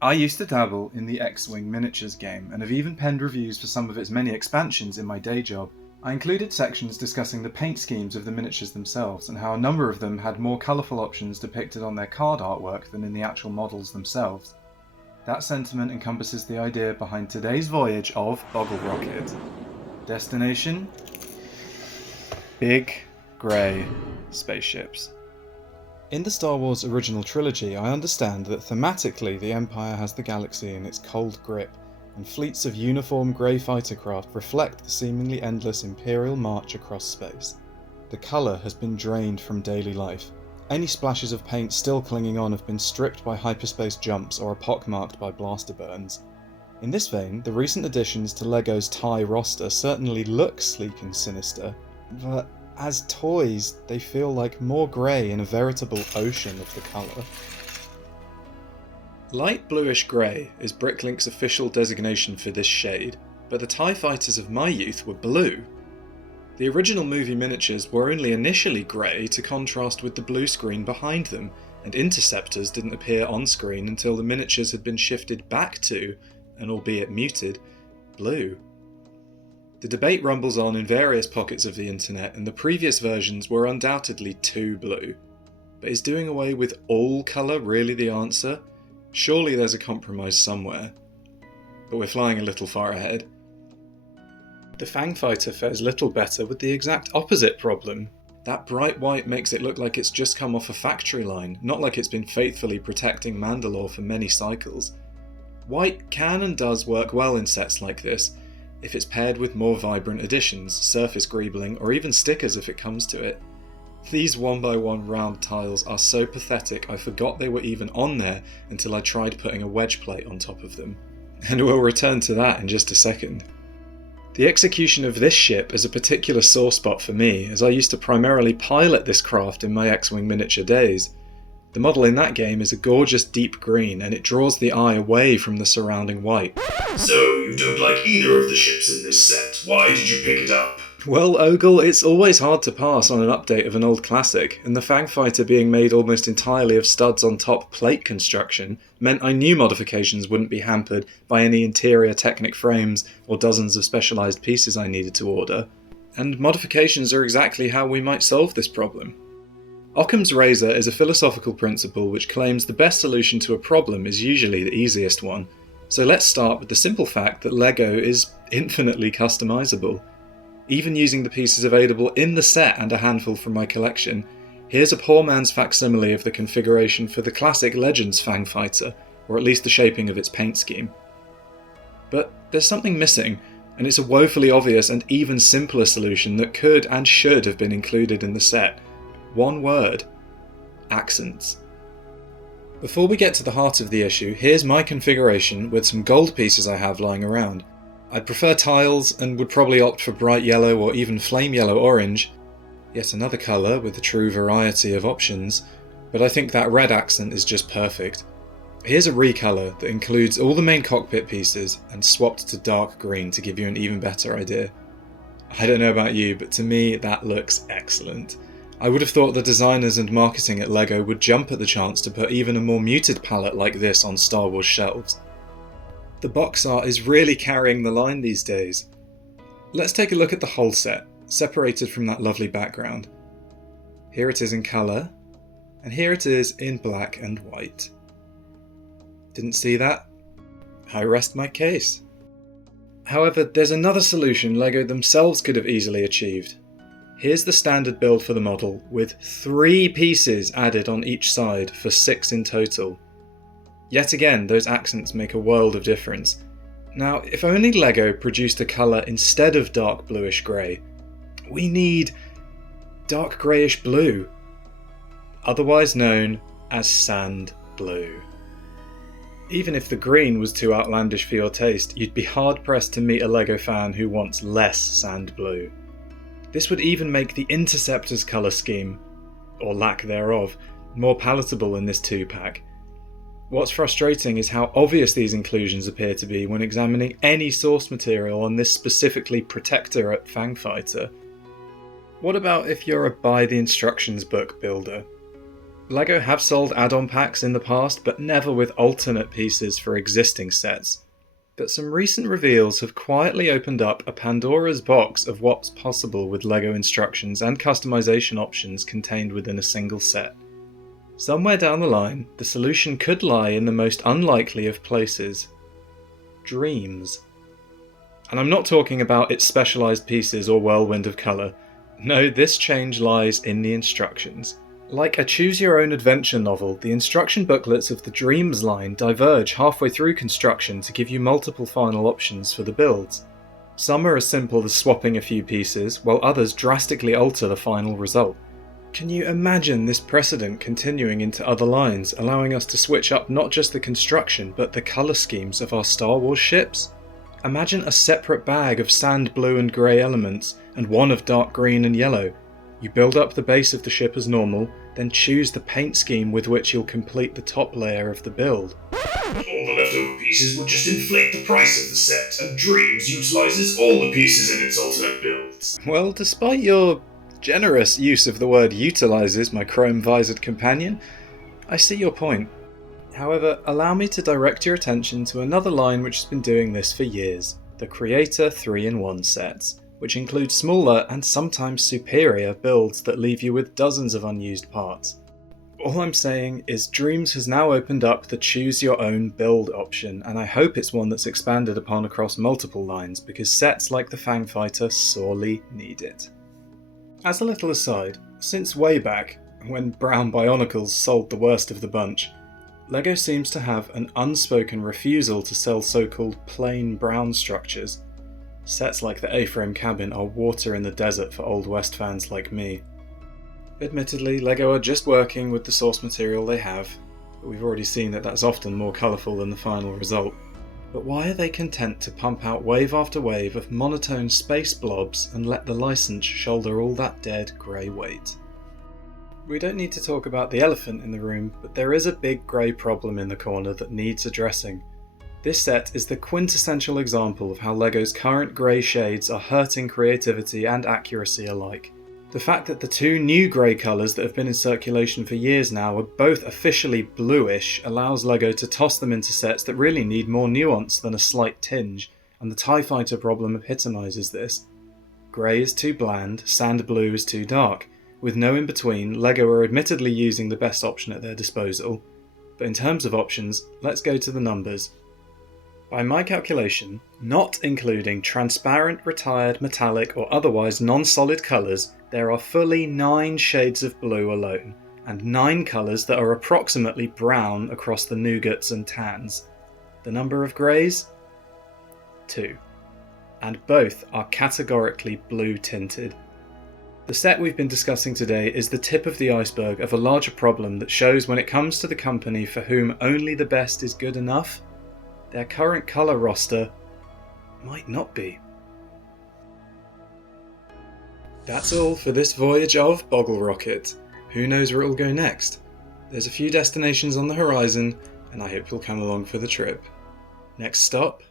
I used to dabble in the X-Wing miniatures game and have even penned reviews for some of its many expansions in my day job. I included sections discussing the paint schemes of the miniatures themselves and how a number of them had more colourful options depicted on their card artwork than in the actual models themselves. That sentiment encompasses the idea behind today's voyage of Boggle Rocket. Destination? Big Grey Spaceships. In the Star Wars original trilogy, I understand that thematically the Empire has the galaxy in its cold grip, and fleets of uniform grey fighter craft reflect the seemingly endless Imperial march across space. The colour has been drained from daily life. Any splashes of paint still clinging on have been stripped by hyperspace jumps or are pockmarked by blaster burns. In this vein, the recent additions to LEGO's TIE roster certainly look sleek and sinister, but as toys, they feel like more grey in a veritable ocean of the colour. Light bluish grey is Bricklink's official designation for this shade, but the TIE fighters of my youth were blue. The original movie miniatures were only initially grey to contrast with the blue screen behind them, and interceptors didn't appear on screen until the miniatures had been shifted back to, and albeit muted, blue. The debate rumbles on in various pockets of the internet, and the previous versions were undoubtedly too blue. But is doing away with all colour really the answer? Surely there's a compromise somewhere. But we're flying a little far ahead. The Fang Fighter fares little better with the exact opposite problem. That bright white makes it look like it's just come off a factory line, not like it's been faithfully protecting Mandalore for many cycles. White can and does work well in sets like this, if it's paired with more vibrant additions, surface greebling, or even stickers if it comes to it. These 1x1 round tiles are so pathetic I forgot they were even on there until I tried putting a wedge plate on top of them. And we'll return to that in just a second. The execution of this ship is a particular sore spot for me, as I used to primarily pilot this craft in my X-Wing miniature days. The model in that game is a gorgeous deep green, and it draws the eye away from the surrounding white. So, you don't like either of the ships in this set. Why did you pick it up? Well, Ogle, it's always hard to pass on an update of an old classic, and the Fang Fighter being made almost entirely of studs on top plate construction meant I knew modifications wouldn't be hampered by any interior Technic frames or dozens of specialised pieces I needed to order. And modifications are exactly how we might solve this problem. Occam's razor is a philosophical principle which claims the best solution to a problem is usually the easiest one. So let's start with the simple fact that LEGO is infinitely customisable. Even using the pieces available in the set and a handful from my collection, here's a poor man's facsimile of the configuration for the classic Legends Fang Fighter, or at least the shaping of its paint scheme. But there's something missing, and it's a woefully obvious and even simpler solution that could and should have been included in the set. One word: accents. Before we get to the heart of the issue, here's my configuration with some gold pieces I have lying around. I'd prefer tiles and would probably opt for bright yellow or even flame yellow orange, yet another colour with a true variety of options, but I think that red accent is just perfect. Here's a recolour that includes all the main cockpit pieces and swapped to dark green to give you an even better idea. I don't know about you, but to me that looks excellent. I would have thought the designers and marketing at LEGO would jump at the chance to put even a more muted palette like this on Star Wars shelves. The box art is really carrying the line these days. Let's take a look at the whole set, separated from that lovely background. Here it is in colour, and here it is in black and white. Didn't see that? I rest my case. However, there's another solution LEGO themselves could have easily achieved. Here's the standard build for the model, with 3 pieces added on each side for 6 in total. Yet again, those accents make a world of difference. Now, if only LEGO produced a colour instead of dark bluish grey. We need dark greyish blue, otherwise known as sand blue. Even if the green was too outlandish for your taste, you'd be hard pressed to meet a LEGO fan who wants less sand blue. This would even make the Interceptor's colour scheme, or lack thereof, more palatable in this 2-pack. What's frustrating is how obvious these inclusions appear to be when examining any source material on this specifically Protectorate Fang Fighter. What about if you're a buy the instructions book builder? LEGO have sold add-on packs in the past, but never with alternate pieces for existing sets. But some recent reveals have quietly opened up a Pandora's box of what's possible with LEGO instructions and customization options contained within a single set. Somewhere down the line, the solution could lie in the most unlikely of places: dreams. And I'm not talking about its specialised pieces or whirlwind of colour. No, this change lies in the instructions. Like a choose-your-own-adventure novel, the instruction booklets of the Dreams line diverge halfway through construction to give you multiple final options for the builds. Some are as simple as swapping a few pieces, while others drastically alter the final result. Can you imagine this precedent continuing into other lines, allowing us to switch up not just the construction, but the colour schemes of our Star Wars ships? Imagine a separate bag of sand blue and grey elements, and one of dark green and yellow. You build up the base of the ship as normal, then choose the paint scheme with which you'll complete the top layer of the build. All the leftover pieces would just inflate the price of the set, and Dreams utilises all the pieces in its alternate builds. Well, despite your generous use of the word utilises, my chrome-visored companion, I see your point. However, allow me to direct your attention to another line which has been doing this for years: the Creator 3-in-1 sets, which include smaller and sometimes superior builds that leave you with dozens of unused parts. All I'm saying is Dreams has now opened up the choose your own build option, and I hope it's one that's expanded upon across multiple lines, because sets like the Fangfighter sorely need it. As a little aside, since way back, when brown Bionicles sold the worst of the bunch, LEGO seems to have an unspoken refusal to sell so-called plain brown structures. Sets like the A-frame cabin are water in the desert for Old West fans like me. Admittedly, LEGO are just working with the source material they have, but we've already seen that that's often more colourful than the final result. But why are they content to pump out wave after wave of monotone space blobs and let the license shoulder all that dead grey weight? We don't need to talk about the elephant in the room, but there is a big grey problem in the corner that needs addressing. This set is the quintessential example of how LEGO's current grey shades are hurting creativity and accuracy alike. The fact that the two new grey colours that have been in circulation for years now are both officially bluish allows LEGO to toss them into sets that really need more nuance than a slight tinge, and the TIE Fighter problem epitomises this. Grey is too bland, sand blue is too dark. With no in-between, LEGO are admittedly using the best option at their disposal. But in terms of options, let's go to the numbers. By my calculation, not including transparent, retired, metallic or otherwise non-solid colours, there are fully 9 shades of blue alone, and 9 colours that are approximately brown across the nougats and tans. The number of greys? 2. And both are categorically blue tinted. The set we've been discussing today is the tip of the iceberg of a larger problem that shows when it comes to the company for whom only the best is good enough, their current colour roster might not be. That's all for this voyage of Boggle Rocket. Who knows where it'll go next? There's a few destinations on the horizon, and I hope you'll come along for the trip. Next stop,